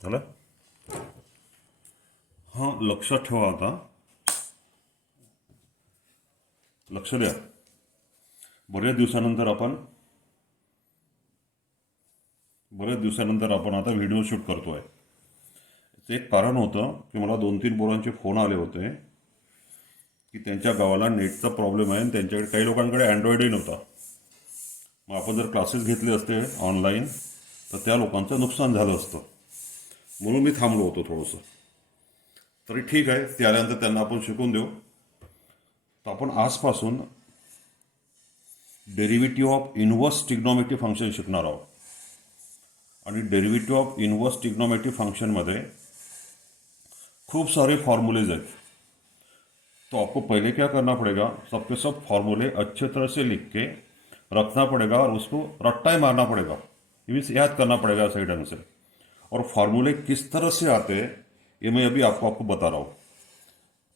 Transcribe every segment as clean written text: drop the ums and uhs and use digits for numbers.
झालं. हां, लक्षात ठेवा. आता लक्ष द्या. बऱ्याच दिवसानंतर आपण आता व्हिडिओ शूट करतोय. ते एक कारण होतं की मला 2-3 पोरांचे फोन आले होते की त्यांच्या गावाला नेटचा प्रॉब्लेम आहे आणि त्यांच्याकडे काही लोकांकडे अँड्रॉइडही नव्हता. मग आपण जर क्लासेस घेतले असते ऑनलाईन तर त्या लोकांचं नुकसान झालं असतं. म्हणून मी थांबलो होतो थोडंसं. तरी ठीक आहे, ते आल्यानंतर त्यांना आपण शिकून देऊ. तर आपण आजपासून derivative of inverse trigonometry function शिकणार आहोत. आणि डेरिव्हेटिव्ह ऑफ इनव्हर्स ट्रिग्नोमेट्री फंक्शनमध्ये खूप सारे फॉर्मूलेज हैं. तो आपको पहले क्या करना पड़ेगा, सबके सब फॉर्मूले अच्छे तरह से लिख के रखना पड़ेगा और उसको रट्टा ही मारना पड़ेगा. मीन्स याद करना पड़ेगा सही ढंग से. और फॉर्मूले किस तरह से आते हैं ये मैं अभी आपको बता रहा हूँ.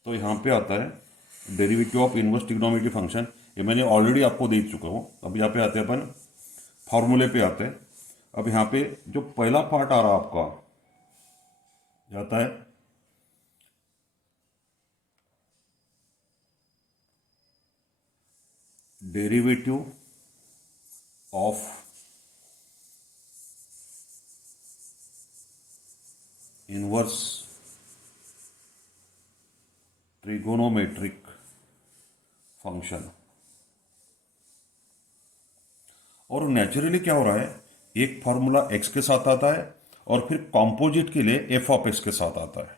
तो यहाँ पे आता है derivative of inverse trigonometry function. ये मैंने ऑलरेडी आपको दे चुका हूँ. अब यहाँ पे आते हैं अपन फॉर्मूले पे आते हैं. अब यहाँ पे जो पहला पार्ट आ रहा आपका जाता है derivative of inverse trigonometric function. और नेचुरली क्या हो रहा है, एक फार्मूला एक्स के साथ आता है और फिर कॉम्पोजिट के लिए एफ ऑफ एक्स के साथ आता है.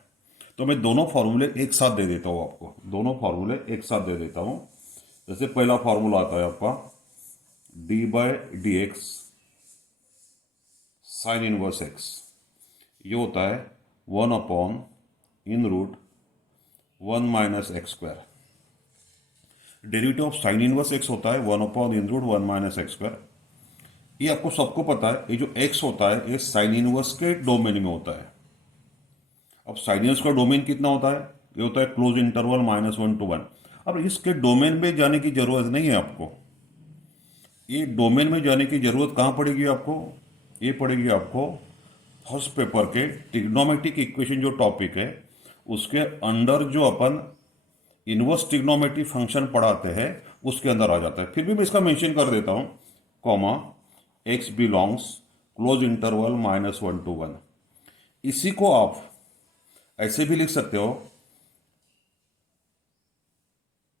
तो मैं दोनों फार्मूले एक साथ दे देता हूं आपको. दोनों फार्मूले एक साथ दे देता हूं. जैसे पहला फार्मूला आता है आपका d by d x sine inverse x. ये होता है 1/(1 - x²). Derivative of sine inverse x होता है 1/(1 - x²). ये आपको सबको पता है. ये जो x होता है ये साइन इनवर्स के डोमेन में होता है. अब साइन इनवर्स का डोमेन कितना होता है, ये होता है क्लोज इंटरवल -1 to 1. अब इसके डोमेन में जाने की जरूरत नहीं है आपको. ये डोमेन में जाने की जरूरत कहाँ पड़ेगी आपको, ये पड़ेगी आपको फर्स्ट पेपर के ट्रिग्नोमेट्रिक इक्वेशन जो टॉपिक है उसके अंदर जो अपन इनवर्स ट्रिग्नोमेट्री फंक्शन पढ़ाते हैं उसके अंदर आ जाता है. फिर भी मैं इसका मेंशन कर देता हूं, comma x belongs close interval -1 to 1. इसी को आप ऐसे भी लिख सकते हो,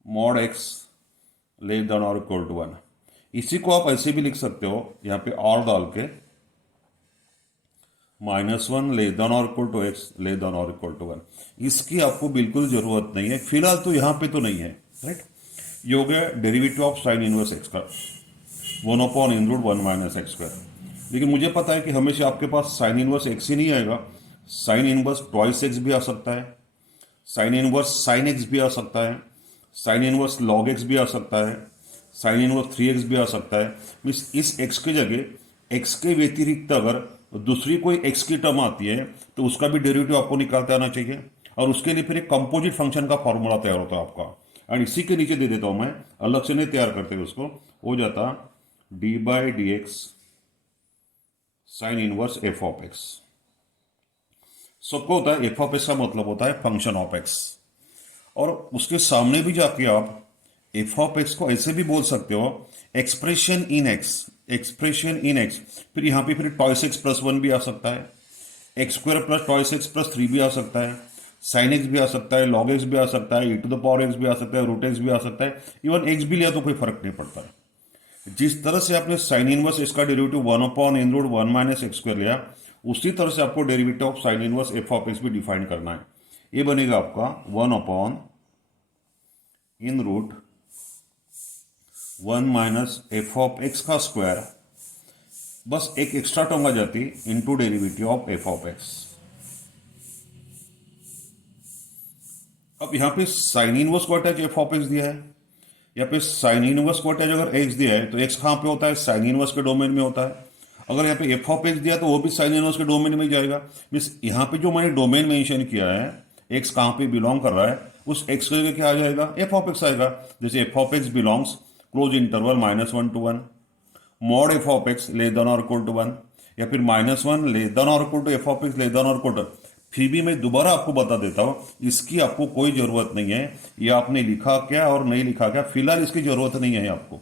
mod x less than or equal to 1. इसी को आप ऐसे भी लिख सकते हो, यहां पे और डाल के -1 less than or equal to x less than or equal to 1. इसकी आपको बिल्कुल जरूरत नहीं है फिलहाल, तो यहां पे तो नहीं है. राइट. ये हो गया derivative of sine inverse x का 1/(1 - x²). लेकिन मुझे पता है कि हमेशा आपके पास साइन इनवर्स एक्स ही नहीं आएगा. साइन इनवर्स ट्वाइस एक्स भी आ सकता है, साइन इनवर्स साइन एक्स भी आ सकता है, साइन इनवर्स लॉग एक्स भी आ सकता है, साइन इनवर्स 3x भी आ सकता है. मीन्स इस x की जगह x के व्यतिरिक्त अगर दूसरी कोई x की टर्म आती है तो उसका भी डेरिवेटिव आपको निकालते आना चाहिए. और उसके लिए फिर एक कंपोजिट फंक्शन का फॉर्मूला तैयार होता है आपका. और इसी के नीचे दे देता हूं मैं, अलग से नहीं तैयार करते उसको. हो जाता D by D x sine inverse F of x. सबको होता है एफ ऑफ एक्स का मतलब होता है फंक्शन ऑफ एक्स. और उसके सामने भी जाके आप एफ ऑफ एक्स को ऐसे भी बोल सकते हो expression in x. Expression in x, फिर यहां पे फिर टॉइस एक्स प्लस 1 भी आ सकता है, x² plus twice x plus 3 भी आ सकता है, साइन एक्स भी आ सकता है, लॉग एक्स भी आ सकता है, e⁻x भी आ सकता है, रूट एक्स भी आ सकता है. इवन एक्स भी लिया तो कोई फर्क नहीं पड़ता है. जिस तरह से आपने साइन इनवर्स इसका डेरिवेटिव 1/(1 - x² लिया, उसी तरह से आपको derivative of sine inverse F of x भी डिफाइन करना है. ये बनेगा आपका 1/(1 - f ऑफ एक्स का स्क्वायर. बस एक एक्स्ट्रा टर्म आ जाती into derivative of F of x. अब यहां पे साइन इनवर्स को अटैच एफ ऑफ एक्स दिया है, यहाँ पे साइन इनवर्स को अटैच अगर एक्स दिया है तो एक्स कहां पे होता है, साइन इनवर्स के डोमेन में होता है. अगर यहाँ पे एफ ऑफ एक्स दिया तो वो भी साइन इनवर्स के डोमेन में ही जाएगा. मीन्स यहाँ पे जो मैंने डोमेन मेंशन किया है, एक्स कहां पे बिलोंग कर रहा है, उस एक्स की जगह क्या आ जाएगा, एफ ऑफ एक्स आएगा. जैसे f of x belongs close interval -1 to 1, mod f of x less than or equal to 1. या फिर -1 less than or equal to f of x less than or equal to, फिर भी मैं दोबारा आपको बता देता हूं, इसकी आपको कोई जरूरत नहीं है। ये आपने लिखा क्या और नहीं लिखा क्या, फिलहाल इसकी जरूरत नहीं है आपको।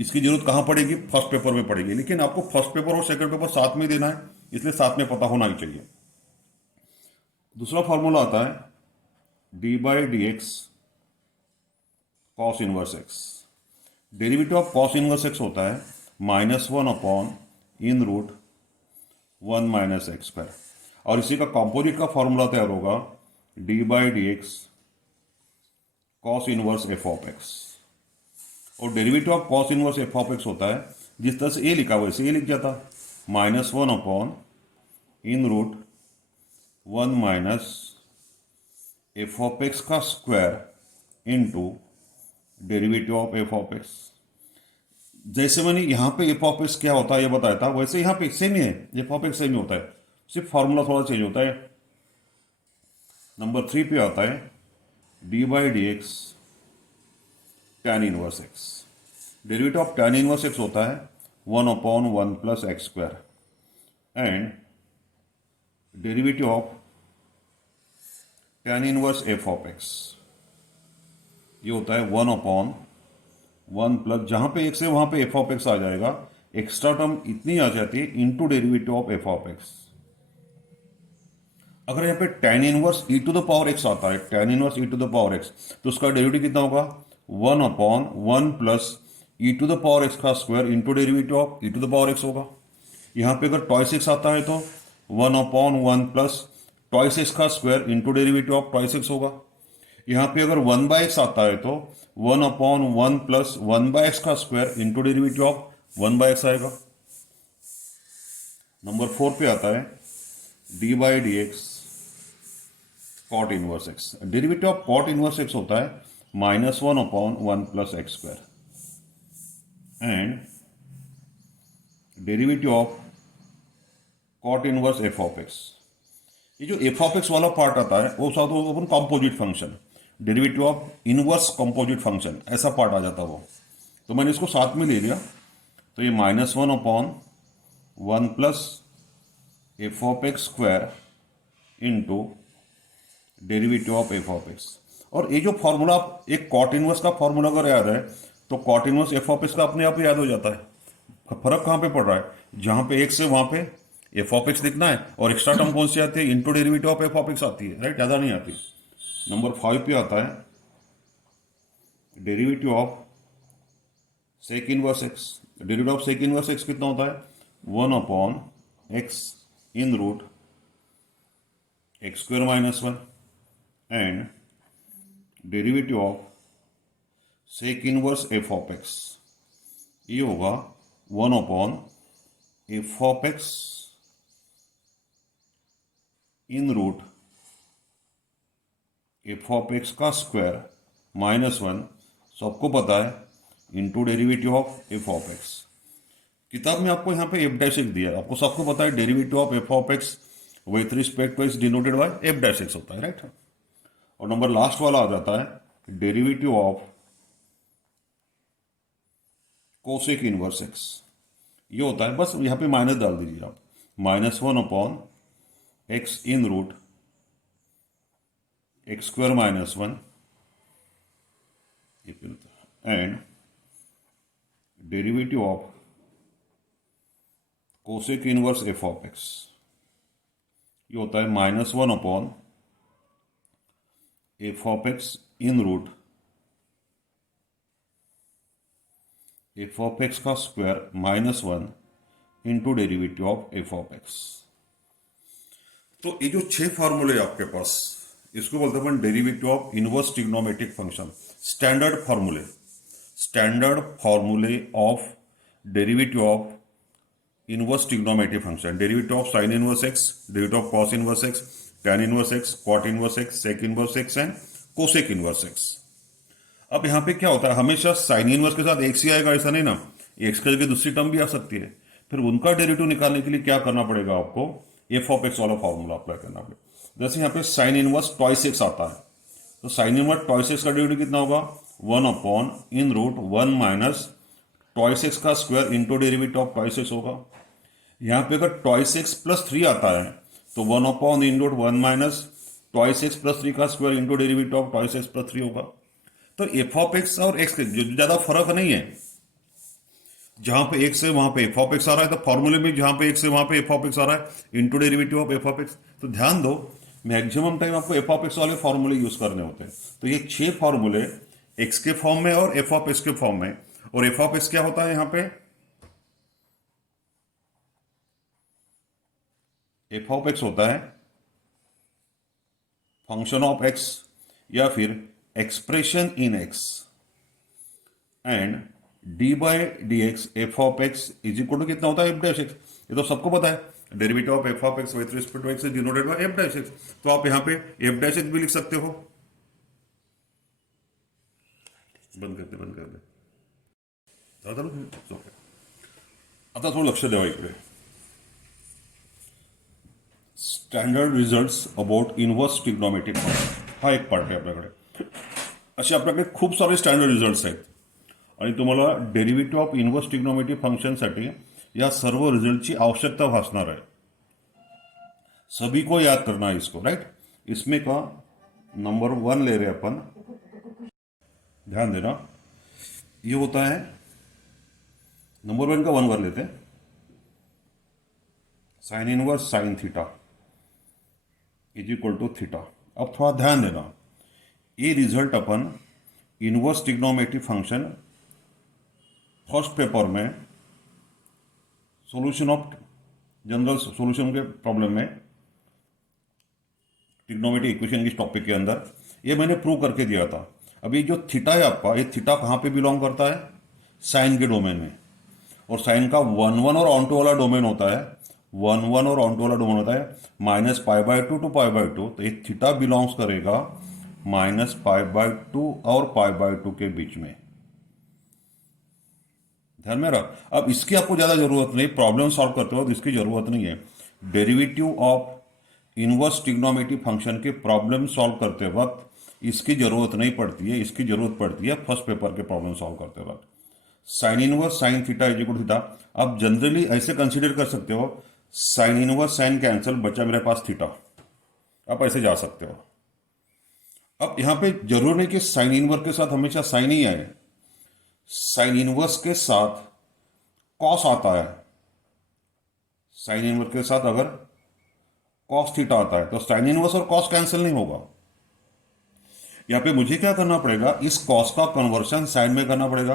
इसकी जरूरत कहां पड़ेगी, फर्स्ट पेपर में पड़ेगी, लेकिन आपको फर्स्ट पेपर और सेकंड पेपर साथ में देना है, इसलिए साथ में पता होना ही चाहिए। दूसरा फॉर्मूला आता है D by D X cos inverse x. Derivative of cos inverse x होता है -1 upon in root 1 minus X square, और इसी का कॉम्पोजिट का फॉर्मूला तैयार होगा D by D X cos inverse F of x. और derivative of cos inverse F of X होता है, जिस तरह से ए लिखा हुआ वैसे ये लिख जाता, -1 upon in root 1 minus F of x का square into derivative of F of X. जैसे मैंने यहां पे एफ ऑफ एक्स क्या होता है ये बताया था, वैसे यहां पे सेम ही है, एफ ऑफ एक्स सेम ही होता है, सिर्फ फॉर्मूला थोड़ा चेंज होता है। नंबर 3 पे आता है D by D x tan inverse x. Derivative of tan inverse x होता है 1 upon 1 plus X square, and derivative of tan inverse F of x ये होता है 1 अपॉन 1 प्लस, जहां पे एक्स है वहां पे एफ ऑफ एक्स आ जाएगा, एक्स्ट्रा टर्म इतनी आ जाती है into derivative of F of x. अगर यहाँ पे tan inverse e to the power x आता है, tan inverse e to the power x, तो उसका डेरिवेटिव कितना होगा 1 upon 1 plus e to the power x का square into derivative of e to the power x होगा। यहाँ पे अगर टॉइस x आता है तो 1 अपॉन 1 प्लस टॉइस x का square into derivative of twice x होगा। यहाँ पे अगर 1 बाय x आता है तो 1 अपॉन 1 प्लस 1 बाय x का square into derivative of 1 by x आएगा। नंबर 4 पे आता है D by D X cot inverse x. Derivative of cot inverse x होता है -1 upon 1 plus X square, and derivative of cot inverse F of x. ये जो F of X वाला part आता है वो साथ अपन composite function, derivative of inverse composite function ऐसा पार्ट आ जाता वो, तो मैंने इसको साथ में ले लिया, तो ये -1 upon 1 plus F of x square into derivative of F of x. और ये जो फॉर्मूला, एक कॉट इनवर्स का फॉर्मूला अगर याद है तो cot inverse F of x का अपने आप याद हो जाता है। फर्क कहाँ पे पड़ रहा है, जहां पे एक्स है वहां पे एफ ऑफ एक्स लिखना है, और एक्स्ट्रा टर्म कौन सी आती है, into derivative of F of x आती है, राइट, ज्यादा नहीं आती। नंबर 5 पे आता है derivative of sec inverse x. Derivative of sec inverse x कितना होता है 1 upon x in root x square minus 1, and derivative of sec inverse F of x ये होगा 1 upon F of x in root F of x का square -1, सबको पता है, into derivative of F of x. किताब में आपको यहाँ पे एफ डैश एक्स दिया है, आपको सबको पता है derivative of F of x with respect to x denoted by f dash x होता है, राइट। और नंबर लास्ट वाला आ जाता है derivative of cosec inverse x ये होता है, बस यहाँ पे माइनस डाल दीजिए आप, -1 upon x in root x square -1 and derivative of cosec inverse F of x ये होता है -1 upon F of x in root F of x का square -1 into derivative of F of X. तो ये जो 6 फॉर्मूले आपके पास, इसको बोलते हैं derivative of inverse trigonometric function, standard फॉर्मूले of derivative of inverse trigonometric function, derivative of sine inverse x, derivative of cos inverse x, tan inverse x, cot inverse x, sec inverse x and cosec inverse x. अब यहाँ पे क्या होता है, हमेशा sine inverse के साथ x ही आएगा ऐसा नहीं ना, एक्स की जगह दूसरी टर्म भी आ सकती है। फिर उनका डेरिवेटिव निकालने के लिए क्या करना पड़ेगा आपको, एफ ऑफ एक्स वाला फॉर्मूला अप्लाई करना पड़ेगा। जैसे यहाँ पे साइन इनवर्स टॉइस एक्स आता है, तो साइन इनवर्स टॉइस एक्स का डेरिवेटिव कितना होगा 1 upon in root 1 minus twice x का square into derivative of twice x होगा। यहाँ पे अगर टॉइस एक्स प्लस 3 आता है तो 1/(1 - टॉइस एक्स प्लस 3 का square into derivative of twice x plus 3 होगा। तो एफ ऑफ एक्स और एक्स के ज्यादा फर्क नहीं है, जहां पे एक्स है वहां पे एफ ऑफ एक्स आ रहा है, तो फॉर्मूले में जहां पे एक्स है वहां पे एफ ऑफ एक्स आ रहा है into derivative of F of X. तो ध्यान दो, मैक्सिमम टाइम आपको एफ ऑफ एक्स वाले फॉर्मूले यूज करने होते हैं। तो ये 6 फॉर्मूले एक्स के फॉर्म में और एफ ऑफ एक्स के फॉर्म में। और एफ ऑफ एक्स क्या होता है यहाँ पे, एफ ऑफ एक्स होता है फंक्शन ऑफ एक्स या फिर expression in x and d by D x f of x is equal to कितना होता है, एफ डैश एक्स। ये तो सबको पता है, derivative of F of x with respect to x is denoted by f dash x. तो आप यहाँ पे एफ डैश एक्स भी लिख सकते हो। बंद कर दे आता थोडं लक्ष द्यावा इकडे। Standard results about inverse trigonometric function हा एक पार्ट आहे आपल्याकडे। असे आपल्याकडे खूप सारे स्टँडर्ड रिझल्ट्स आहेत आणि तुम्हाला डेरिवेटिव ऑफ इनव्हर्स ट्रिग्नोमेट्रिक फंक्शनसाठी या सर्व रिजल्टची आवश्यकता भासणार है। सभी को याद करना है इसको, राइट। इसमें का नंबर 1 ले रहे अपन, ध्यान देना, ये होता है नंबर 1 का 1 कर लेते हैं, sine inverse sine theta is equal to theta. अब थोड़ा ध्यान देना, ये रिजल्ट अपन inverse trigonometric function first paper में सॉल्यूशन ऑफ जनरल सॉल्यूशन के प्रॉब्लम में ट्रिग्नोमेट्रिक इक्वेशन की टॉपिक के अंदर ये मैंने प्रूव करके दिया था। अभी जो थीटा है आपका, ये थीटा कहाँ पे बिलोंग करता है, साइन के डोमेन में। और साइन का 1/1 और ऑनटू वाला डोमेन होता है, 1/1 और ऑनटू वाला डोमेन होता है -π/2 टू π/2। तो ये थीटा बिलोंग्स करेगा -π/2 और π/2 के बीच में, ध्यान में रख। अब इसकी आपको ज्यादा जरूरत नहीं, प्रॉब्लम सॉल्व करते वक्त इसकी जरूरत नहीं है। Derivative of inverse trigonometric function के प्रॉब्लम सॉल्व करते वक्त इसकी जरूरत नहीं पड़ती है, इसकी जरूरत पड़ती है फर्स्ट पेपर के प्रॉब्लम सॉल्व करते वक्त। Sine inverse sine theta is equal to theta, आप जनरली ऐसे कंसीडर कर सकते हो, साइन इनवर्स साइन कैंसिल, बचा मेरे पास थीटा, आप ऐसे जा सकते हो। अब यहां पे जरूर नहीं कि साइन इनवर्स के साथ हमेशा साइन ही आए, साइन इनवर्स के साथ कॉस आता है। साइन इनवर्स के साथ अगर कॉस थीटा आता है तो साइन इनवर्स और कॉस कैंसिल नहीं होगा। यहां पे मुझे क्या करना पड़ेगा, इस कॉस का कन्वर्शन साइन में करना पड़ेगा,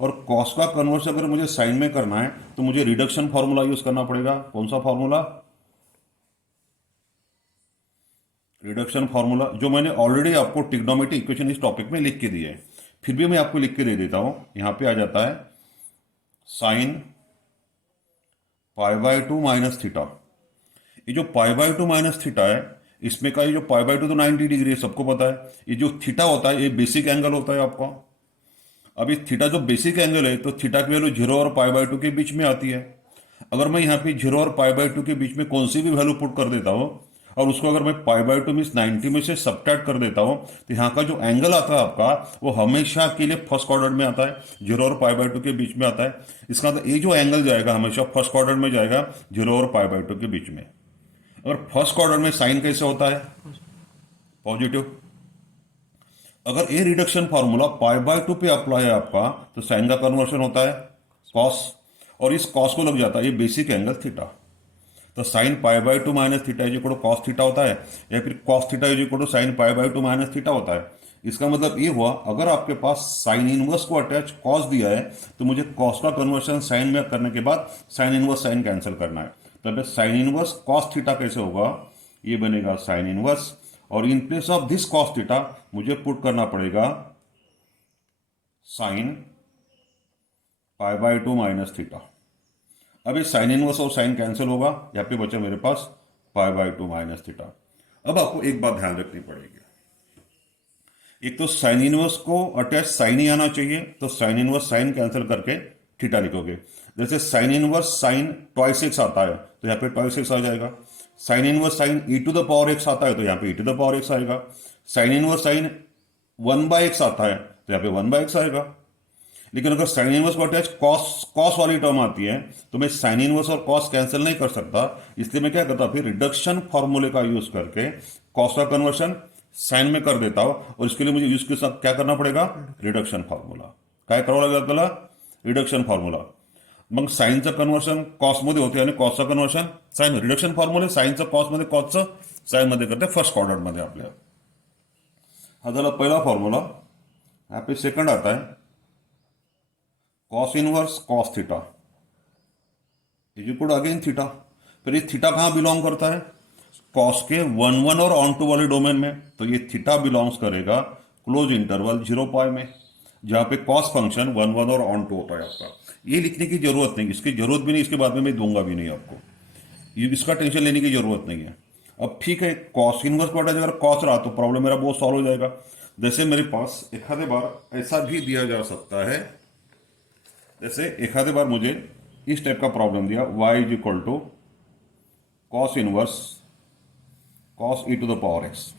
और कॉस का कन्वर्शन अगर मुझे साइन में करना है तो मुझे रिडक्शन फॉर्मूला यूज करना पड़ेगा। कौन सा फॉर्मूला, रिडक्शन फॉर्मूला, जो मैंने ऑलरेडी आपको ट्रिग्नोमेट्रिक इक्वेशन इस टॉपिक में लिख के दिए है, फिर भी मैं आपको लिख के दे देता हूं। यहां पे आ जाता है साइन π/2 माइनस थीटा। ये जो π/2 माइनस थीटा है, इसमें का ये जो π/2 तो 90 डिग्री है, सबको पता है। ये जो थीटा होता है ये बेसिक एंगल होता है आपका। अब ये थीटा जो बेसिक एंगल है तो थीटा की वैल्यू 0 और π/2 के बीच में आती है। अगर मैं यहाँ पे 0 और π/2 के बीच में कौन सी भी वैल्यू पुट कर देता हूँ और उसको अगर मैं π/2 मीन्स 90 में से सब्ट्रैक्ट कर देता हूँ तो यहाँ का जो एंगल आता है आपका वो हमेशा के लिए फर्स्ट क्वाड्रेंट में आता है, 0 और π/2 के बीच में आता है। इसका मतलब ये जो एंगल जाएगा हमेशा फर्स्ट क्वाड्रेंट में जाएगा, 0 और π/2 के बीच में। अगर फर्स्ट क्वाड्रेंट में साइन कैसे होता है, पॉजिटिव। अगर ये रिडक्शन फॉर्मूला π/2 पे अप्लाई है आपका तो साइन का कन्वर्शन होता है कॉस, और इस कॉस को लग जाता है ये बेसिक एंगल थीटा। तो sine π/2 minus theta is equal to cos theta होता है, या फिर cos theta is equal to sine π/2 minus theta होता है। इसका मतलब ये हुआ, अगर आपके पास साइन इनवर्स को अटैच कॉस दिया है तो मुझे कॉस का कन्वर्शन साइन में करने के बाद साइन इनवर्स साइन कैंसिल करना है। तो साइन इनवर्स कॉस थीटा कैसे होगा, ये बनेगा साइन इनवर्स, और इन place of this cos theta मुझे पुट करना पड़ेगा साइन π/2 माइनस थीटा। अब ये साइन इनवर्स और साइन कैंसिल होगा, यहाँ पे बचा मेरे पास π/2 माइनस थीटा। अब आपको एक बात ध्यान रखनी पड़ेगी, एक तो साइन इनवर्स को अटैच साइन ही आना चाहिए, तो साइन इनवर्स साइन कैंसिल करके थीटा लिखोगे। जैसे sign inverse sign twice x आता है तो यहाँ पे ट्वाइस एक्स आ जाएगा। साइन इनवर्स साइन e⁻x आता है तो यहाँ पे e⁻x आएगा। साइन इनवर्स साइन 1/x आता है तो यहाँ पे 1/x आएगा। लेकिन अगर साइन इनवर्स को अटैच कॉस कॉस वाली टर्म आती है तो मैं साइन इनवर्स और कॉस कैंसिल नहीं कर सकता, इसलिए मैं क्या करता फिर रिडक्शन फॉर्मूले का यूज करके कॉस का कन्वर्शन साइन में कर देता हूं, और इसके लिए मुझे यूज के साथ क्या करना पड़ेगा, रिडक्शन फॉर्मूला काय करावं लागेल आपल्याला, रिडक्शन फॉर्म्युला. मग साईनचं कन्व्हर्शन कॉसमध्ये होते आणि कॉसचं कन्वर्शन साइन, रिडक्शन फॉर्म्युले साईनचं कॉसमध्ये, कॉसचं साईनमध्ये करते फर्स्ट क्वाड्रंटमध्ये आपल्या. हा झाला पहिला फॉर्म्युला. यहाँ पे सेकंड आता है cos inverse cos theta is equal again theta. फिर ये थीटा कहाँ बिलोंग करता है, कॉस के 1 और ऑन टू वाले डोमेन में. तो ये थीटा बिलोंग्स करेगा क्लोज इंटरवल 0 में, जहां पे कॉस फंक्शन 1 और ऑन टू होता है आपका. ये लिखने की जरूरत नहीं, इसकी जरूरत भी नहीं, इसके बाद में मैं दूंगा भी नहीं आपको, ये इसका टेंशन लेने की जरूरत नहीं है. अब ठीक है, कॉस इनवर्स को अगर कॉस रहा तो प्रॉब्लम मेरा बहुत सॉल्व हो जाएगा. जैसे मेरे पास एखादे बार ऐसा भी दिया जा सकता है, जैसे एखादे बार मुझे इस टाइप का प्रॉब्लम दिया y is equal to cos inverse cos e to the power x.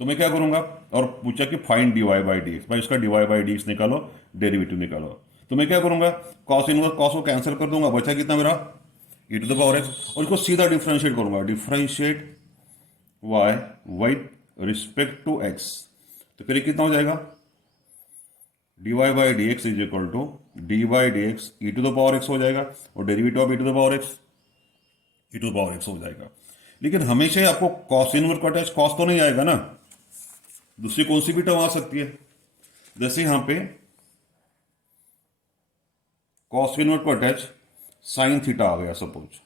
तो मैं क्या करूंगा, और पूछा कि find dy by D x, भाई इसका dy बाई डी एक्स निकालो, डेरिवेटिव निकालो. तो मैं क्या करूंगा, कॉस इनवर्स कॉस को कैंसिल कर दूंगा, बचा कितना मेरा e to the power x, और इसको सीधा डिफरेंशिएट करूंगा, differentiate y with respect to x. तो फिर कितना हो जाएगा, dy by D x is equal to d by D x e to the power x हो जाएगा, और derivative of e to the power x e to the power x हो जाएगा. लेकिन हमेशा ही आपको कॉस इनवर्स को अटैच कॉस तो नहीं आएगा ना, दूसरी कौन सी भी टर्म आ सकती है. जैसे यहां पे कॉस इनवर्स को अटैच साइन थीटा आ गया सपोज.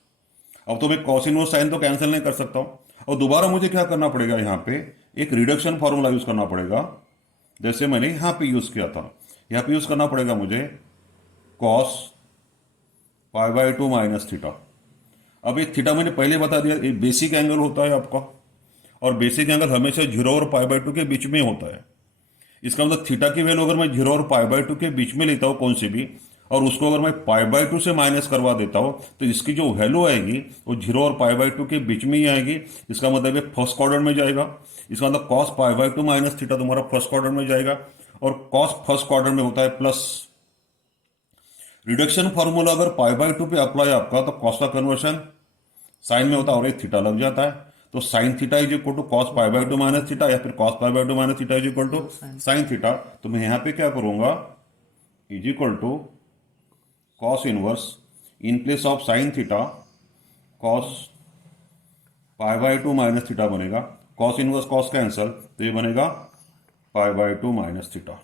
अब तो मैं कॉस इनवर्स साइन तो कैंसिल नहीं कर सकता हूं, और दोबारा मुझे क्या करना पड़ेगा, यहां पे एक रिडक्शन फॉर्मूला यूज करना पड़ेगा, जैसे मैंने यहां पे यूज किया था. यहां पे यूज करना पड़ेगा मुझे कॉस π/2 माइनस थीटा. अब ये थीटा मैंने पहले बता दिया, ये बेसिक एंगल होता है आपका, और बेसिक एंगल हमेशा 0 और π/2 के बीच में होता है. इसका मतलब थीटा की वैल्यू अगर मैं 0 और π/2 के बीच में लेता हूं कोई से भी, और उसको अगर मैं π/2 से माइनस करवा देता हूं, तो इसकी जो वैल्यू आएगी वो 0 और π/2 के बीच में ही आएगी. इसका मतलब ये फर्स्ट क्वाड्रेंट में जाएगा. इसका मतलब कॉस π/2 माइनस थीटा तुम्हारा फर्स्ट क्वाड्रेंट में जाएगा, और कॉस फर्स्ट क्वाड्रेंट में होता है प्लस. रिडक्शन फॉर्मूला अगर π/2 पे अप्लाई आपका, तो कॉस का कन्वर्शन साइन में होता है और एक थीटा लग जाता है. तो sine theta is equal to cos π/2 minus theta, या फिर cos π/2 minus theta is equal to sine theta. तो मैं यहां पे क्या करूंगा, is equal to cos inverse in place of sine theta cos π/2 minus theta बनेगा. कॉस इनवर्स कॉस कैंसल, तो ये बनेगा π/2 माइनस थीटा.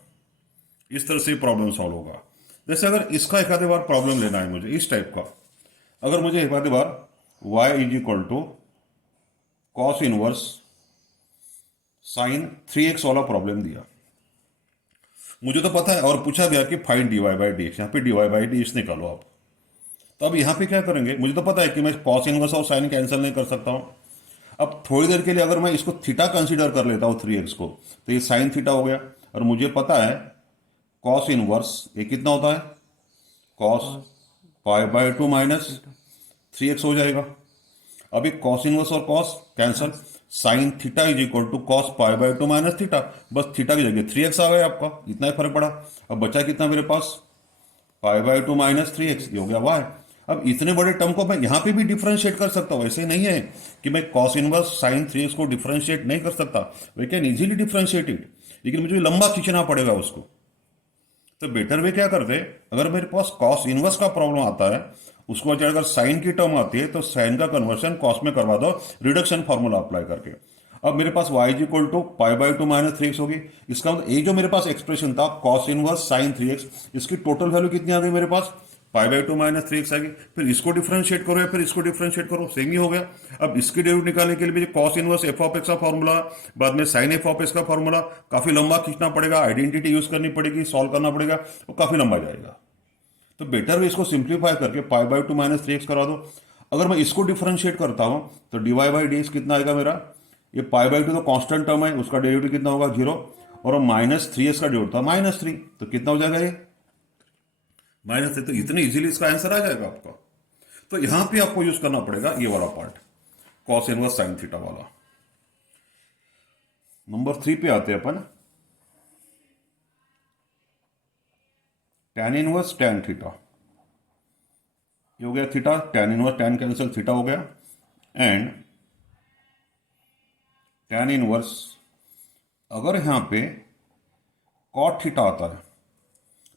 इस तरह से प्रॉब्लम सॉल्व होगा. जैसे अगर इसका एक आधे बार प्रॉब्लम लेना है मुझे इस टाइप का, अगर मुझे एक आधे बार y is equal to cos inverse sine 3x वाला प्रॉब्लम दिया, मुझे तो पता है, और पूछा गया कि find dy by D x, यहाँ पे dy बाई डी एक्स निकालो आप. तो अब यहाँ पे क्या करेंगे, मुझे तो पता है कि मैं कॉस इनवर्स और साइन कैंसिल नहीं कर सकता हूँ. अब थोड़ी देर के लिए अगर मैं इसको थीटा कंसीडर कर लेता हूँ 3x को, तो ये साइन थीटा हो गया, और मुझे पता है कॉस इनवर्स ये कितना होता है, कॉस π/2 माइनस 3x हो जाएगा. अभी कॉस इनवर्स और cos cancel, sine theta is equal to cos π/2 minus theta, बस थीटा की जगह 3x आ गया आपका, इतना ही फर्क पड़ा. अब बचा कितना मेरे पास, π/2 माइनस 3x, ये हो गया y. अब इतने बड़े टर्म को मैं यहां पे भी डिफरेंशिएट कर सकता हूं. ऐसे नहीं है कि मैं कॉस इनवर्स साइन 3x को डिफरेंशिएट नहीं कर सकता, we can easily differentiate it, लेकिन मुझे लंबा खींचना पड़ेगा उसको. तो बेटर वे क्या करते, अगर मेरे पास कॉस इनवर्स का प्रॉब्लम आता है, उसको अगर साइन की टर्म आती है तो साइन का कन्वर्शन कॉस में करवा दो रिडक्शन फॉर्मूला अप्लाई करके. अब मेरे पास y is equal to π/2 minus 3x होगी. इसका मतलब ये जो मेरे पास एक्सप्रेशन था कॉस इनवर्स साइन 3x, इसकी टोटल वैल्यू कितनी आ गई मेरे पास, π/2 माइनस 3x आ गई. फिर इसको डिफरेंशिएट करो या फिर इसको डिफरेंशिएट करो, सेम ही हो गया. अब इसकी डेरिवेटिव निकालने के लिए cos inverse F of x का फॉर्मूला, बाद में साइन एफ ऑफ एक्स का फॉर्मूला, काफी लंबा खींचना पड़ेगा, आइडेंटिटी यूज करनी पड़ेगी, सॉल्व करना पड़ेगा, वो काफी लंबा जाएगा. तो बेटर वे इसको सिंप्लीफाई करके π/2 माइनस 3x करा दो. अगर मैं इसको डिफरेंशिएट करता हूं तो dy बाई डी एक्स कितना आएगा मेरा, ये π/2 तो कांस्टेंट टर्म है, उसका डेरिवेटिव कितना होगा 0, और माइनस 3x का डेरिवेटिव था -3, तो कितना हो जाएगा ये -3. तो इतने इजीली इसका आंसर आ जाएगा आपका. तो यहां पे आपको यूज करना पड़ेगा ये वाला part, cos inverse sine theta वाला. नंबर 3 पे आते हैं अपन. tan इनवर्स tan थीटा, ये हो गया theta, tan inverse tan cancel, theta हो गया, एंड tan इनवर्स अगर यहां पे cot थीटा आता है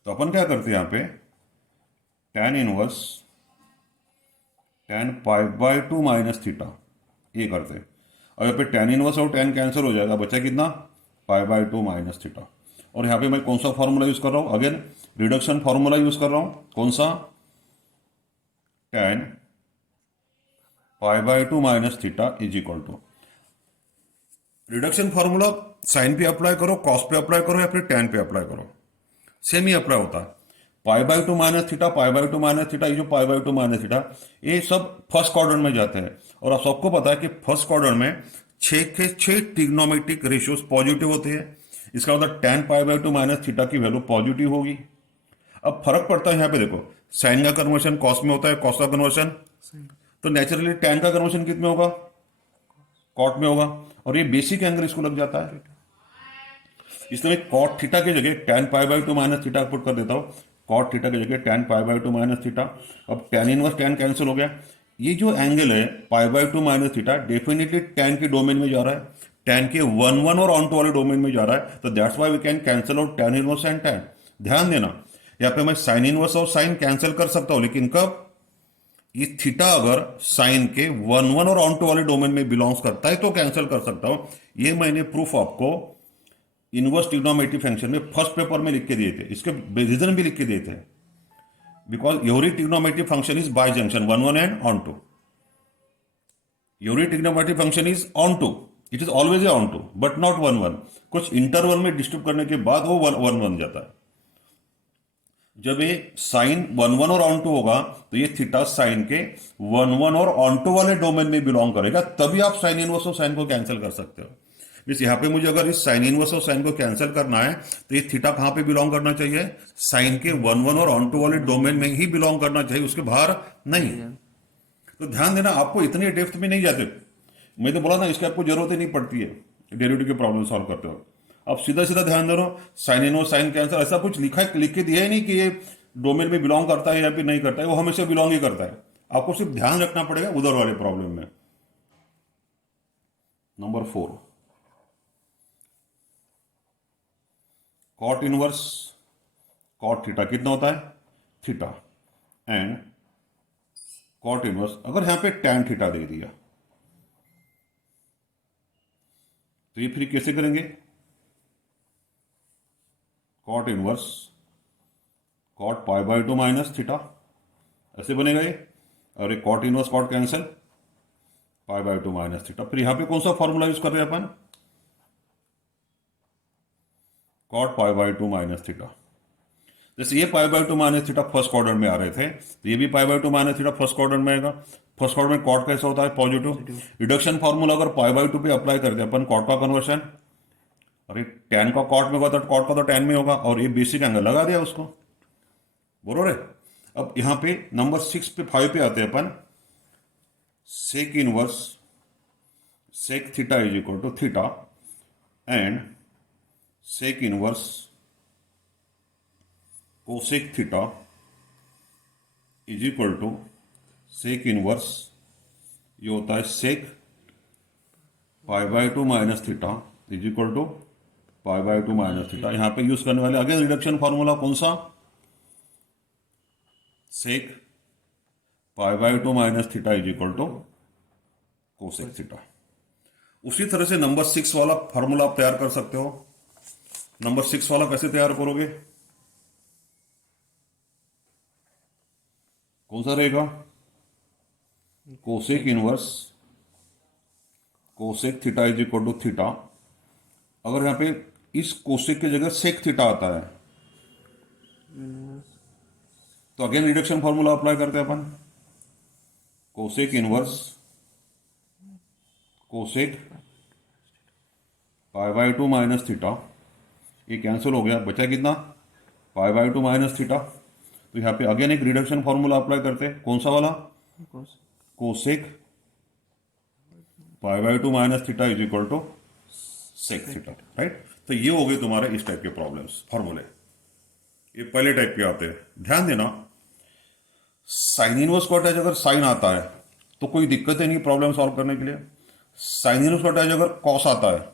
तो अपन क्या करते हैं यहां पे tan inverse tan pi by 2 minus theta, ये करते हैं। और यहाँ पे tan इनवर्स और tan कैंसिल हो जाएगा, बचा कितना, पाई बाय 2 माइनस थीटा। और यहाँ पे मैं कौन सा फॉर्मूला यूज कर रहा हूं, अगेन रिडक्शन फॉर्मूला यूज कर रहा हूं, कौन सा, tan pi by 2 minus theta is equal to, reduction formula sine पे अप्लाई करो, कॉस पे अप्लाई करो, या फिर tan पे अप्लाई करो, सेम ही अप्लाई होता है। पाई by 2 minus theta, pi by 2 minus theta, ये जो पाई बाय 2 माइनस थीटा, ये सब फर्स्ट क्वाड्रेंट में जाते हैं। और आप सबको पता है कि फर्स्ट क्वाड्रेंट में 6 के 6 ट्रिग्नोमेट्रिक रेशियोज पॉजिटिव होते हैं। इसका मतलब tan pi by 2 minus theta की वैल्यू पॉजिटिव होगी। अब फर्क पड़ता है यहाँ पे, देखो साइन का कन्वर्शन कॉस में होता है, कॉस का कन्वर्शन, तो नेचुरली tan का कन्वर्शन कितने होगा, कॉट में होगा, और ये बेसिक एंगल इसको लग जाता है। इसलिए मैं कॉट थीटा की जगह tan pi by 2 minus theta put कर देता हूँ, कॉट थीटा की जगह tan pi by 2 minus theta. अब tan इनवर्स tan कैंसिल हो गया। ये जो एंगल है पाई by 2 minus theta definitely tan के डोमेन में जा रहा है, tan के 1 1 और ऑन टू वाले डोमेन में जा रहा है, तो that's why we can cancel out tan inverse and tan। ध्यान देना, यहाँ पे मैं साइन इनवर्स और साइन कैंसिल कर सकता हूं, लेकिन कब, ये थीटा अगर साइन के 1 1 और ऑन टू वाले डोमेन में बिलोंग्स करता है तो कैंसिल कर सकता हूं। ये मैंने प्रूफ आपको इनवर्स ट्रिग्नोमेट्री फंक्शन में फर्स्ट पेपर में लिख के दिए थे, इसके रीजन भी लिख के दिए थे, because every trigonometry function is bijection 1 1 and onto. Every trigonometry function is onto, it is always onto but not 1 1। कुछ इंटरवल में डिस्टर्ब करने के बाद वो 1 1 बन जाता है। जब ये साइन 1 1 और ऑन टू होगा तो ये थीटा साइन के 1 1 और ऑन टू वाले डोमेन में बिलोंग करेगा, तभी आप साइन इनवर्स और साइन को कैंसिल कर सकते हो। इस यहाँ पे मुझे अगर इस साइन इनवर्स और साइन को कैंसिल करना है तो ये थीटा कहां पे बिलोंग करना चाहिए, साइन के 1 1 और ऑन टू वाले डोमेन में ही बिलोंग करना चाहिए, उसके बाहर नहीं। तो ध्यान देना, आपको इतने डेप्थ में नहीं जाते। मैं तो बोला ना, इसकी आपको जरूरत ही नहीं पड़ती है डेरिवेटिव की प्रॉब्लम सॉल्व करते हो। अब सीधा सीधा ध्यान दे रहा हूं, साइन इनवर्स साइन कैंसिल ऐसा कुछ लिखा लिख के दिया ही नहीं कि ये डोमेन में बिलोंग करता है या फिर नहीं करता है, वो हमेशा बिलोंग ही करता है। आपको सिर्फ ध्यान रखना पड़ेगा उधर वाले प्रॉब्लम में। Number 4, cot inverse cot theta कितना होता है, थीटा, एंड कॉट इनवर्स अगर यहां पे tan थीटा दे दिया तो ये फिर कैसे करेंगे, cot inverse cot pi by 2 minus theta, ऐसे बनेगा ये, और ये cot inverse cot cancel, pi by 2 minus theta. फिर यहां पे कौन सा फॉर्मूला यूज कर रहे हैं अपन, cot pi by 2 minus theta. जैसे ये pi by 2 minus theta first quadrant में आ रहे थे, तो ये भी pi by 2 minus theta first quadrant में आएगा। फर्स्ट क्वाड्रेंट में कॉट कैसा होता है, पॉजिटिव। रिडक्शन फॉर्मूला अगर पाई बाय 2 पे अप्लाई करते हैं अपन, कॉट का कन्वर्शन, अरे tan का कॉट में होगा तो कॉट का तो tan में होगा, और ये बेसिक एंगल लगा दिया उसको, बरोबर है। अब यहां पे नंबर 6 पे 5 पे आते हैं अपन, sec inverse sec theta is equal to theta and sec inverse cosec theta is equal to sec inverse, ये होता है sec pi by 2 minus theta is equal to pi by 2 minus theta. यहां पे यूज करने वाले again reduction formula कौन सा, sec pi by 2 minus theta is equal to cosec theta. उसी तरह से नंबर 6 वाला फॉर्मूला आप तैयार कर सकते हो। नंबर 6 वाला कैसे तैयार करोगे, कौन सा रहेगा, cosec inverse cosec theta is equal to theta. अगर यहां पे इस कोसेक की जगह सेक थीटा आता है तो अगेन रिडक्शन फॉर्मूला अप्लाई करते हैं अपन, cosec inverse cosec pi by 2 minus theta, ये कैंसिल हो गया, बचा कितना, पाई बाय 2 माइनस थीटा। तो यहाँ पे अगेन एक रिडक्शन फॉर्मूला अप्लाई करते हैं, कौन सा वाला, cosec pi by 2 minus theta is equal to sec theta, right. तो ये हो गए तुम्हारे इस टाइप के प्रॉब्लम्स फॉर्मूले। ये पहले टाइप के आते हैं। ध्यान देना, साइन इनवर्स को अटैच अगर साइन आता है तो कोई दिक्कत है नहीं प्रॉब्लम सॉल्व करने के लिए। साइन इनवर्स को अटैच अगर कॉस आता है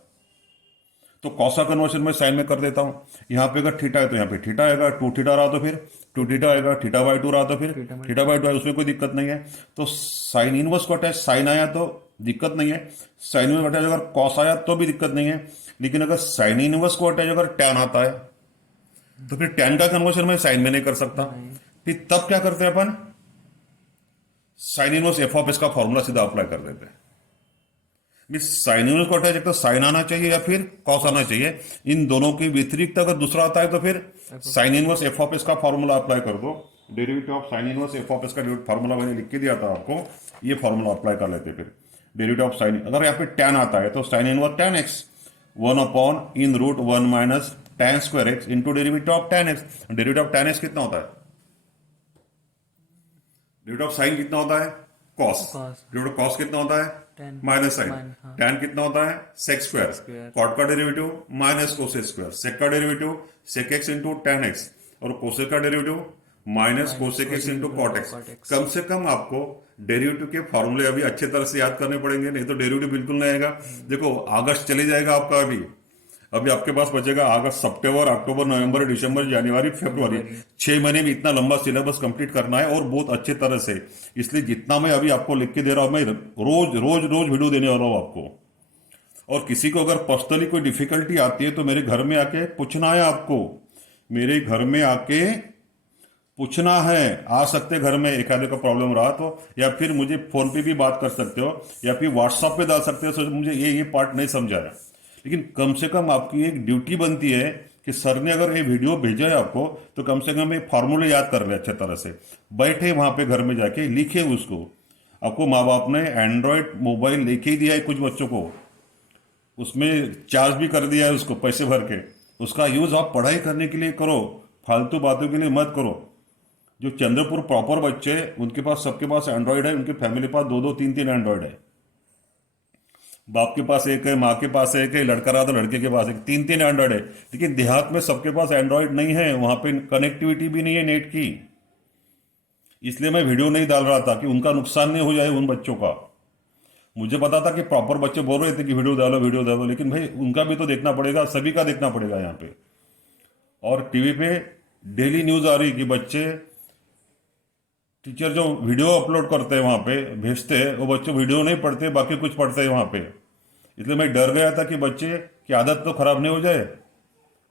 तो कॉस का कन्वर्शन मैं साइन में कर देता हूं। यहां पे अगर थीटा है तो यहां पे थीटा आएगा, टू थीटा रहा तो फिर टू थीटा आएगा, थीटा बाई टू रहा तो फिर थीटा बाई टू आएगा, उसमें कोई दिक्कत नहीं है। तो साइन इनवर्स को अटैच साइन आया तो दिक्कत नहीं है, साइन इनवर्स अटैच अगर कॉस आया तो भी दिक्कत नहीं है। लेकिन अगर साइन इनवर्स को अटैच अगर टैन आता है तो फिर टैन का कन्वर्शन मैं साइन में नहीं कर सकता। फिर तब क्या करते हैं अपन, sine inverse F of s का फॉर्मूला सीधा अप्लाई कर देते हैं। साइन इनवर्स को अटैच एक तो साइन आना चाहिए या फिर कॉस आना चाहिए। इन दोनों के व्यतिरिक्त अगर दूसरा आता है तो फिर sign inverse F of s का फॉर्मूला अप्लाई कर दो। Derivative of sine inverse F of s का फॉर्मूला मैंने लिख के दिया था आपको, ये फॉर्मूला अप्लाई कर लेते। फिर डेरिवेटिव ऑफ साइन, अगर यहाँ पे टैन आता है तो sine inverse tan x 1/√1 minus tan square x into derivative of tan x. Derivative of tan x कितना होता है, डेरिवेटिव ऑफ साइन कितना होता है कॉस, डेरिवेटिव कॉस कितना होता है माइनस साइन, टैन कितना होता है सेक स्क्वायर, कॉट का derivative minus cosec square, sec का derivative sec x into tan x, और कोसेक का derivative minus cosec x into cot x. कम से कम आपको डेरिवेटिव के फॉर्मूले अभी अच्छे तरह से याद करने पड़ेंगे, नहीं तो डेरिवेटिव बिल्कुल नहीं आएगा। देखो अगस्त चले जाएगा आपका, अभी आपके पास बचेगा अगस्त, सितंबर, अक्टूबर, नवंबर, दिसंबर, जनवरी, फरवरी, 6 महीने में इतना लंबा सिलेबस कंप्लीट करना है और बहुत अच्छे तरह से। इसलिए जितना मैं अभी आपको लिख के दे रहा हूं, मैं रोज रोज रोज वीडियो देने वाला हूं आपको। और किसी को अगर पर्सनली कोई डिफिकल्टी आती है तो मेरे घर में आके पूछना है आपको, मेरे घर में आके पूछना है। आ सकते घर में एक आधे का प्रॉब्लम रहा तो, या फिर मुझे फोन पे भी बात कर सकते हो, या फिर व्हाट्सएप पे डाल सकते हो, सर मुझे ये पार्ट नहीं समझाया। लेकिन कम से कम आपकी एक ड्यूटी बनती है कि सर ने अगर ये वीडियो भेजा है आपको तो कम से कम ये फार्मूले याद कर ले अच्छे तरह से, बैठे वहां पे घर में जाके लिखे उसको। आपको माँ बाप ने एंड्रॉयड मोबाइल लेके ही दिया है कुछ बच्चों को, उसमें चार्ज भी कर दिया है उसको पैसे भर के, उसका यूज आप पढ़ाई करने के लिए करो, फालतू बातों के लिए मत करो। जो चंद्रपुर प्रॉपर बच्चे उनके पास, सबके पास एंड्रॉयड है, उनके फैमिली पास 2-2 3-3 एंड्रॉयड है। बाप के पास एक है, माँ के पास एक है, लड़का रहा तो लड़के के पास एक, 3-3 एंड्रॉयड है। लेकिन देहात में सबके पास एंड्रॉयड नहीं है, वहां पे कनेक्टिविटी भी नहीं है नेट की। इसलिए मैं वीडियो नहीं डाल रहा था कि उनका नुकसान नहीं हो जाए उन बच्चों का। मुझे पता था कि प्रॉपर बच्चे बोल रहे थे कि वीडियो डालो, लेकिन भाई उनका भी तो देखना पड़ेगा, सभी का देखना पड़ेगा यहाँ पे। और टीवी पे डेली न्यूज आ रही कि बच्चे, टीचर जो वीडियो अपलोड करते हैं वहां पे भेजते हैं, वो बच्चे वीडियो नहीं पढ़ते, बाकी कुछ पढ़ते हैं वहां पे। इसलिए मैं डर गया था कि बच्चे की आदत तो खराब नहीं हो जाए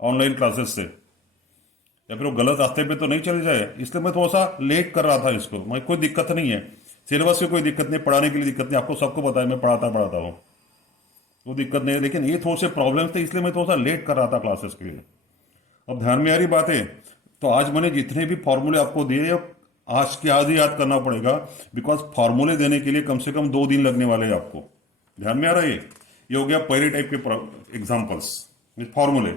ऑनलाइन क्लासेस से, या फिर वो गलत रास्ते पे तो नहीं चले जाए। इसलिए मैं थोड़ा सा लेट कर रहा था इसको। मैं कोई दिक्कत नहीं है, सिलेबस की कोई दिक्कत नहीं, पढ़ाने के लिए दिक्कत नहीं, आपको सबको पता है मैं पढ़ाता हूँ, वो दिक्कत नहीं है। लेकिन ये थोड़े से प्रॉब्लम थे, इसलिए मैं थोड़ा सा लेट कर रहा था क्लासेस के लिए। अब ध्यान में आ रही बात है। तो आज मैंने जितने भी फॉर्मूले आपको दिए, आज के आज ही याद करना पड़ेगा, बिकॉज फॉर्मूले देने के लिए कम से कम 2 दिन लगने वाले हैं आपको। ध्यान में आ रहा है? ये हो गया पहले टाइप के एग्जाम्पल्स, फॉर्मूले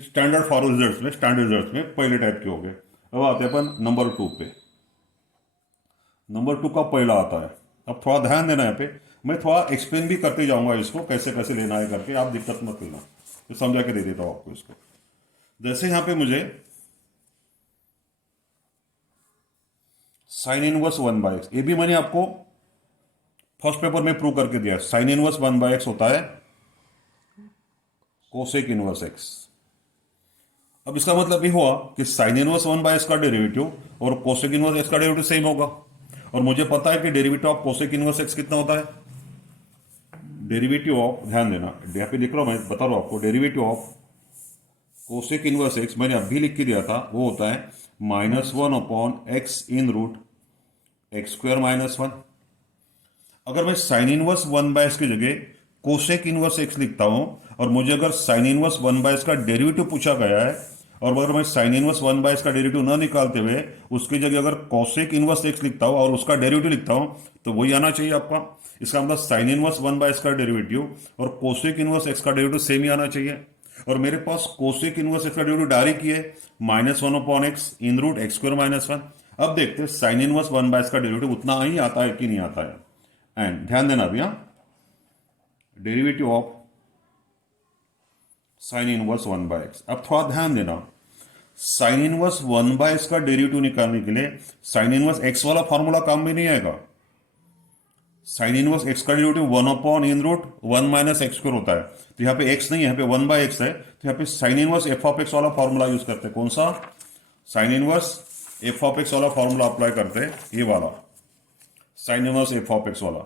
स्टैंडर्ड फॉर रिजल्ट में, स्टैंडर्ड रिजल्ट में पहले टाइप के हो गए। अब आते हैं अपन नंबर 2 पे। नंबर 2 का पहला आता है। अब थोड़ा ध्यान देना है पे, मैं थोड़ा एक्सप्लेन भी करते जाऊंगा इसको कैसे कैसे लेना है करके, आप दिक्कत मत लेना, तो समझा के दे देता हूं आपको इसको। जैसे यहां पे मुझे साइन इनवर्स 1/x, ये भी मैंने आपको फर्स्ट पेपर में प्रूव करके दिया। साइन इनवर्स 1/x होता है कोसेक इनवर्स x। अब इसका मतलब ये हुआ कि साइन इनवर्स 1/x का डेरिवेटिव और कोसेक इनवर्स x का डेरिवेटिव सेम होगा। और मुझे पता है कि derivative of cosec inverse x कितना होता है, डेरिवेटिव ऑफ, ध्यान देना यहाँ पे लिख रहा हूं, मैं बता रहा हूं आपको, derivative of cosec inverse x मैंने अभी लिख के दिया था, वो होता है -1/x इन रूट x²-1। अगर मैं साइन इनवर्स 1/x की जगह कोसेक इनवर्स x लिखता हूं, और मुझे अगर साइन इनवर्स 1/x का डेरिवेटिव पूछा गया है, और अगर मैं साइन इनवर्स 1/x का डेरिवेटिव ना निकालते हुए उसकी जगह अगर कोसेक इनवर्स x लिखता हूं और उसका डेरिवेटिव लिखता हूं, तो वही आना चाहिए आपका। इसका मतलब साइन इनवर्स 1/x का डेरिवेटिव और कोसेक इनवर्स x का डेरिवेटिव सेम ही आना चाहिए। और मेरे पास कोसेक इनवर्स x का डेरिवेटिव डायरेक्ट ही है, -1/x इन रूट x²-1। अब देखते हैं साइन इनवर्स 1/x का डेरिवेटिव उतना ही आता है कि नहीं आता है। एंड ध्यान देना भैया, derivative of sine inverse 1/x। अब थोड़ा ध्यान देना, साइन इनवर्स 1/x का डेरिवेटिव निकालने के लिए साइन इनवर्स x वाला फॉर्मूला काम में नहीं आएगा। साइन इनवर्स x का डेरिवेटिव 1/(1 - x²) होता है। तो यहाँ पे x नहीं है, यहाँ पे 1/x है, तो यहाँ पे साइन इनवर्स f(x) वाला फॉर्मूला यूज करते हैं। कौन सा? साइन इनवर्स f(x) वाला फॉर्मूला अप्लाई करते हैं, ये वाला साइन इनवर्स f(x) वाला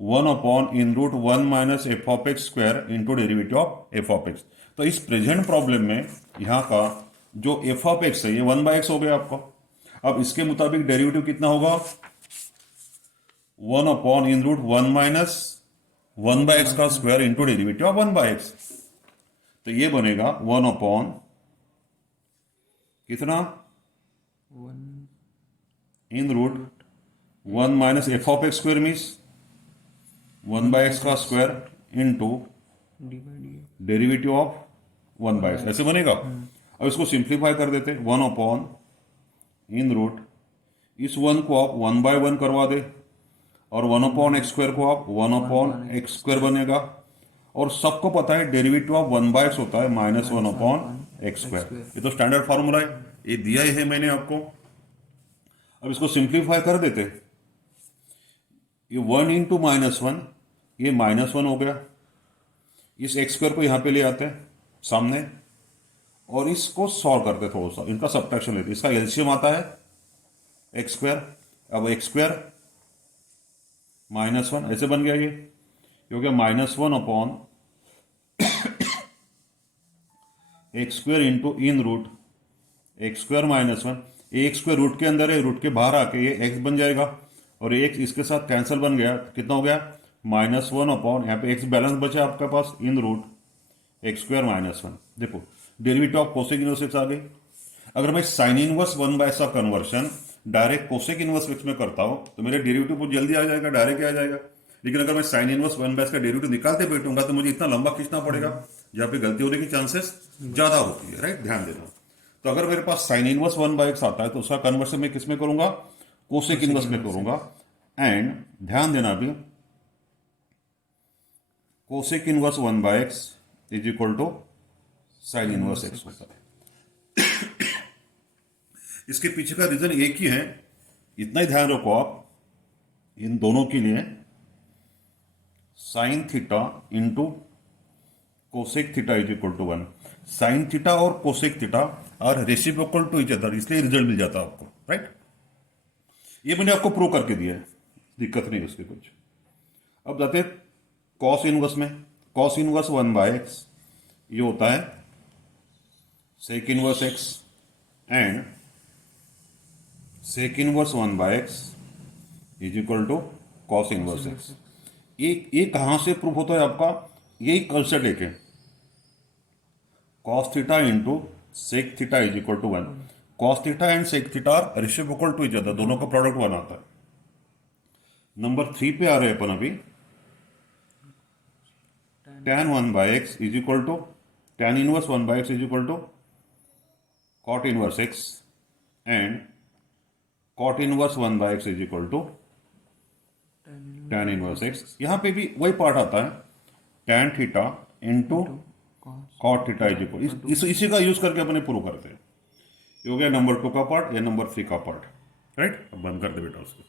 1/(1 - f(x²) into derivative of f(x). तो इस प्रेजेंट प्रॉब्लम में यहाँ का जो f(x) है ये 1/x हो गया आपका। अब इसके मुताबिक डेरिवेटिव कितना होगा? 1/(1 - 1/x² into derivative of 1/x। तो ये बनेगा 1 कितना? 1 - f(x²) means 1/x² into derivative of 1/x, ऐसे बनेगा। अब इसको सिंप्लीफाई कर देते, 1 इस 1 को आप 1/1 करवा दे और 1/x² को आप 1/x² बनेगा। और सबको पता है डेरिवेटिव ऑफ 1/x होता है -1/x²। ये तो स्टैंडर्ड फार्मूला है, ये दिया ही है मैंने आपको। अब इसको सिंप्लीफाई कर देते, ये 1 इंटू -1, ये -1 हो गया। इस x² को यहां पे ले आते हैं सामने और इसको सॉल्व करते, थोड़ा सा इनका सब्ट्रैक्शन लेते। इसका एलसीएम आता है x²। अब x² -1 ऐसे बन गया, ये हो गया -1/x² into x² -1। x² root के अंदर है, रूट के बाहर आके ये x बन जाएगा और x इसके साथ कैंसिल बन गया। कितना हो गया? -1 यहाँ पे x बैलेंस बचा आपके पास x² -1। देखो derivative of cosec inverse x आ गई। अगर मैं साइन इनवर्स 1/x का conversion direct cosec inverse x में करता हूं तो मेरे डेरिवेटिव बहुत जल्दी आ जाएगा, डायरेक्ट आ जाएगा। लेकिन अगर मैं साइन इनवर्स 1/x का डेरिवेटिव निकालते बैठूंगा तो मुझे इतना लंबा खींचना पड़ेगा, जहां पे गलती होने की चांसेस ज्यादा होती है, राइट? ध्यान देना। तो अगर मेरे पास साइन इनवर्स 1/x आता है तो उसका कन्वर्शन मैं किस में करूंगा? कोसेक इनवर्स में करूंगा। एंड ध्यान देना भी, cosec inverse 1/x is equal to sine inverse x होता है। इसके पीछे का रीजन एक ही है, इतना ही ध्यान रखो आप इन दोनों के लिए। Sine theta into cosec theta is equal to 1। Sine theta और cosec theta are reciprocal to each other, इसलिए रिजल्ट मिल जाता है आपको, राइट? ये मैंने आपको प्रूव करके दिया है, दिक्कत नहीं है उसके कुछ। अब जाते कॉस इनवर्स में। कॉस इनवर्स 1/x ये होता है sec inverse x and sec inverse 1/x is equal to cos inverse x। ये कहां से प्रूफ होता है आपका? यही कंसेप्ट एक है, cos theta into sec theta is equal to 1। Cos theta and sec theta are reciprocal to each other, दोनों का प्रोडक्ट 1 आता है। नंबर 3 पे आ रहे हैं अपन अभी। tan 1/x is equal to tan inverse 1/x is equal to cot inverse x and cot inverse 1/x is equal to tan inverse x। यहां पे भी वही पार्ट आता है, tan theta into cot theta is equal, इसी का use करके अपने प्रूव करते हैं। ये हो गया नंबर 2 का पार्ट या नंबर 3 का पार्ट, राइट? अब बंद कर दे बेटा उसको।